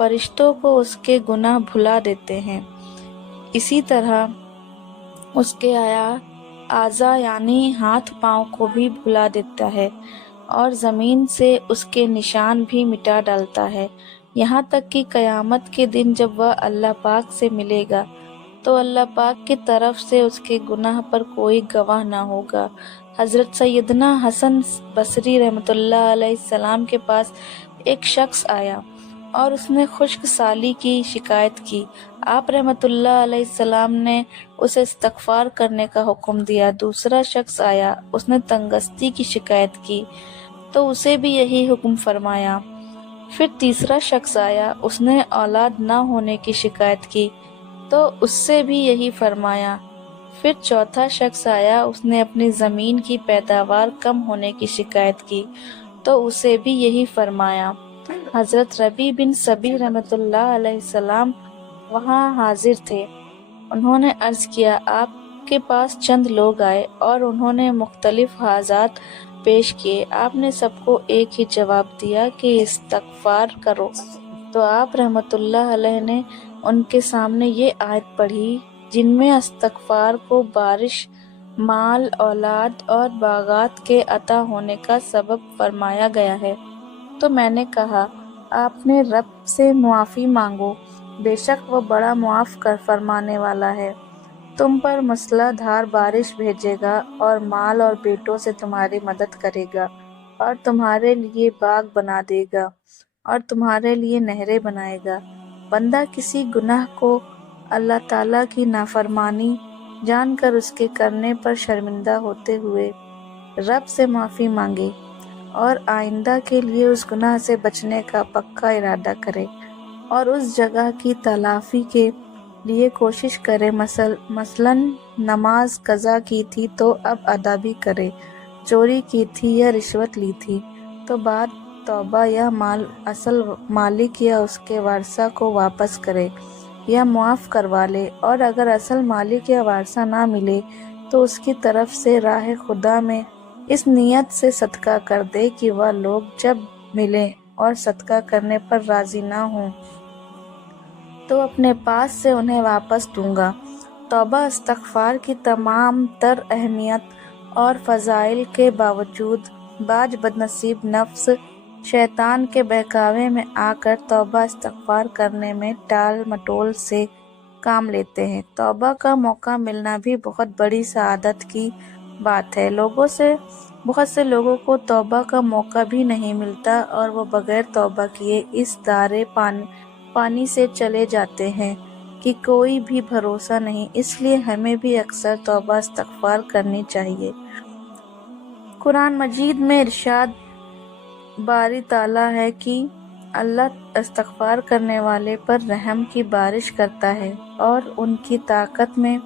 فرشتوں کو اس کے گناہ بھلا دیتے ہیں، اسی طرح اس کے اعضاء یعنی ہاتھ پاؤں کو بھی بھلا دیتا ہے، اور زمین سے اس کے نشان بھی مٹا ڈالتا ہے، یہاں تک کہ قیامت کے دن جب وہ اللہ پاک سے ملے گا تو اللہ پاک کی طرف سے اس کے گناہ پر کوئی گواہ نہ ہوگا۔ حضرت سیدنا حسن بصری رحمۃ اللہ علیہ السلام کے پاس ایک شخص آیا اور اس نے خشک سالی کی شکایت کی۔ آپ رحمۃ اللہ علیہ السلام نے اسے استغفار کرنے کا حکم دیا۔ دوسرا شخص آیا، اس نے تنگستی کی شکایت کی تو اسے بھی یہی حکم فرمایا۔ پھر تیسرا شخص آیا، اس نے اولاد نہ ہونے کی شکایت کی تو اس سے بھی یہی فرمایا۔ پھر چوتھا شخص آیا، اس نے اپنی زمین کی پیداوار کم ہونے کی شکایت کی تو اسے بھی یہی فرمایا۔ حضرت ربیع بن صبیح رحمۃ اللہ علیہ السلام وہاں حاضر تھے۔ انہوں نے عرض کیا، آپ کے پاس چند لوگ آئے اور انہوں نے مختلف حاجات پیش کیے، آپ نے سب کو ایک ہی جواب دیا کہ استغفار کرو۔ تو آپ رحمۃ اللہ علیہ نے ان کے سامنے یہ آیت پڑھی جن میں استغفار کو بارش، مال، اولاد اور باغات کے عطا ہونے کا سبب فرمایا گیا ہے۔ تو میں نے کہا، آپ نے رب سے معافی مانگو، بے شک وہ بڑا معاف کر فرمانے والا ہے۔ تم پر مسلح دھار بارش بھیجے گا اور مال اور بیٹوں سے تمہاری مدد کرے گا، اور تمہارے لیے باغ بنا دے گا اور تمہارے لیے نہریں بنائے گا۔ بندہ کسی گناہ کو اللہ تعالیٰ کی نافرمانی جان کر اس کے کرنے پر شرمندہ ہوتے ہوئے رب سے معافی مانگے اور آئندہ کے لیے اس گناہ سے بچنے کا پکا ارادہ کرے اور اس جگہ کی تلافی کے لیے کوشش کرے، مثلاً نماز قضا کی تھی تو اب ادا بھی کرے، چوری کی تھی یا رشوت لی تھی تو بعد توبہ یا مال اصل مالک یا اس کے وارثہ کو واپس کرے یا معاف کروا لے، اور اگر اصل مالک یا وارثہ نہ ملے تو اس کی طرف سے راہ خدا میں اس نیت سے صدقہ کر دے کہ وہ لوگ جب ملیں اور صدقہ کرنے پر راضی نہ ہوں تو اپنے پاس سے انہیں واپس دوں گا۔ توبہ استغفار کی تمام تر اہمیت اور فضائل کے باوجود بعض بدنصیب نفس شیطان کے بہکاوے میں آ کر توبہ استغفار کرنے میں ٹال مٹول سے کام لیتے ہیں۔ توبہ کا موقع ملنا بھی بہت بڑی سعادت کی بات ہے۔ بہت سے لوگوں کو توبہ کا موقع بھی نہیں ملتا اور وہ بغیر توبہ کیے اس دارے پانی سے چلے جاتے ہیں کہ کوئی بھی بھروسہ نہیں۔ اس لیے ہمیں بھی اکثر توبہ استغفار کرنی چاہیے۔ قرآن مجید میں ارشاد باری تعالیٰ ہے کہ اللہ استغفار کرنے والے پر رحم کی بارش کرتا ہے اور ان کی طاقت میں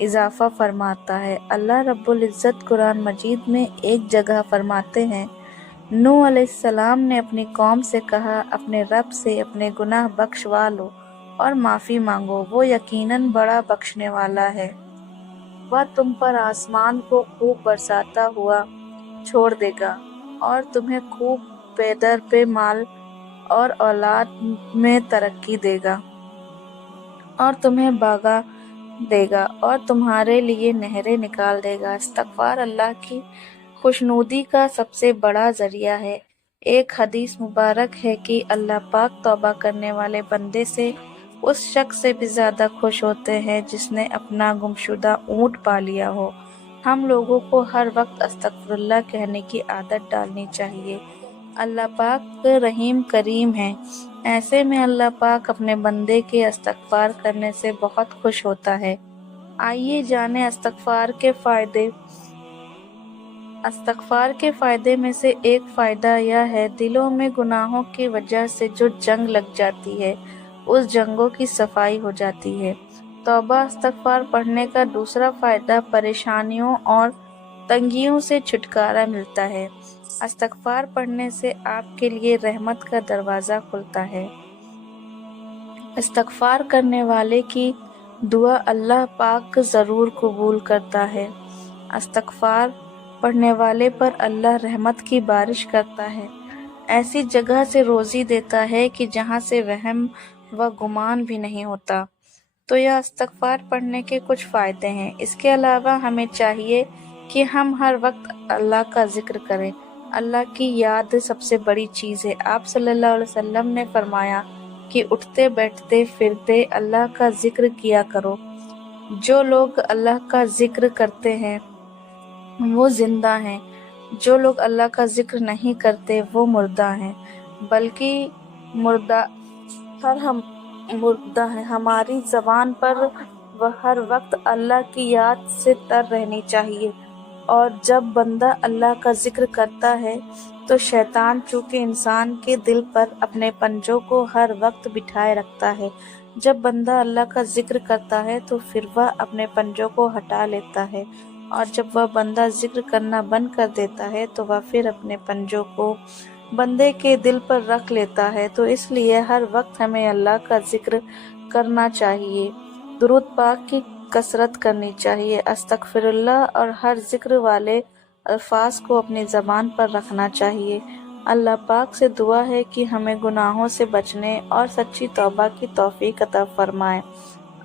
اضافہ فرماتا ہے۔ اللہ رب العزت قرآن مجید میں ایک جگہ فرماتے ہیں، نوح علیہ السلام نے اپنی قوم سے کہا، اپنے رب سے اپنے گناہ بخشوا لو اور معافی مانگو، وہ یقیناً بڑا بخشنے والا ہے۔ وہ تم پر آسمان کو خوب برساتا ہوا چھوڑ دے گا اور تمہیں خوب پے در پے مال اور اولاد میں ترقی دے گا اور تمہیں باغا دے گا اور تمہارے لیے نہریں نکال دے گا۔ استغفار اللہ کی خوشنودی کا سب سے بڑا ذریعہ ہے۔ ایک حدیث مبارک ہے کہ اللہ پاک توبہ کرنے والے بندے سے اس شخص سے بھی زیادہ خوش ہوتے ہیں جس نے اپنا گمشدہ اونٹ پا لیا ہو۔ ہم لوگوں کو ہر وقت استغفر اللہ کہنے کی عادت ڈالنی چاہیے۔ اللہ پاک رحیم کریم ہے، ایسے میں اللہ پاک اپنے بندے کے استغفار کرنے سے بہت خوش ہوتا ہے۔ آئیے جانیں استغفار کے فائدے۔ استغفار کے فائدے میں سے ایک فائدہ یہ ہے، دلوں میں گناہوں کی وجہ سے جو جنگ لگ جاتی ہے اس جنگوں کی صفائی ہو جاتی ہے۔ توبہ استغفار پڑھنے کا دوسرا فائدہ پریشانیوں اور تنگیوں سے چھٹکارا ملتا ہے۔ استغفار پڑھنے سے آپ کے لیے رحمت کا دروازہ کھلتا ہے۔ استغفار کرنے والے کی دعا اللہ پاک ضرور قبول کرتا ہے۔ استغفار پڑھنے والے پر اللہ رحمت کی بارش کرتا ہے۔ ایسی جگہ سے روزی دیتا ہے کہ جہاں سے وہم و گمان بھی نہیں ہوتا۔ تو یہ استغفار پڑھنے کے کچھ فائدے ہیں۔ اس کے علاوہ ہمیں چاہیے کہ ہم ہر وقت اللہ کا ذکر کریں۔ اللہ کی یاد سب سے بڑی چیز ہے۔ آپ صلی اللہ علیہ وسلم نے فرمایا کہ اٹھتے بیٹھتے پھرتے اللہ کا ذکر کیا کرو۔ جو لوگ اللہ کا ذکر کرتے ہیں وہ زندہ ہیں، جو لوگ اللہ کا ذکر نہیں کرتے وہ مردہ ہیں، بلکہ مردہ مردہ ہیں۔ ہماری زبان پر وہ ہر وقت اللہ کی یاد سے تر رہنی چاہیے، اور جب بندہ اللہ کا ذکر کرتا ہے تو شیطان چونکہ انسان کے دل پر اپنے پنجوں کو ہر وقت بٹھائے رکھتا ہے، جب بندہ اللہ کا ذکر کرتا ہے تو پھر وہ اپنے پنجوں کو ہٹا لیتا ہے، اور جب وہ بندہ ذکر کرنا بند کر دیتا ہے تو وہ پھر اپنے پنجوں کو بندے کے دل پر رکھ لیتا ہے۔ تو اس لیے ہر وقت ہمیں اللہ کا ذکر کرنا چاہیے، درود پاک کی کثرت کرنی چاہیے، استغفر اللہ اور ہر ذکر والے الفاظ کو اپنی زبان پر رکھنا چاہیے۔ اللہ پاک سے دعا ہے کہ ہمیں گناہوں سے بچنے اور سچی توبہ کی توفیق عطا فرمائے،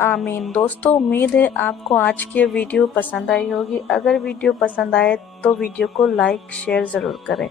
آمین۔ دوستو، امید ہے آپ کو آج کی ویڈیو پسند آئی ہوگی۔ اگر ویڈیو پسند آئے تو ویڈیو کو لائک شیئر ضرور کریں۔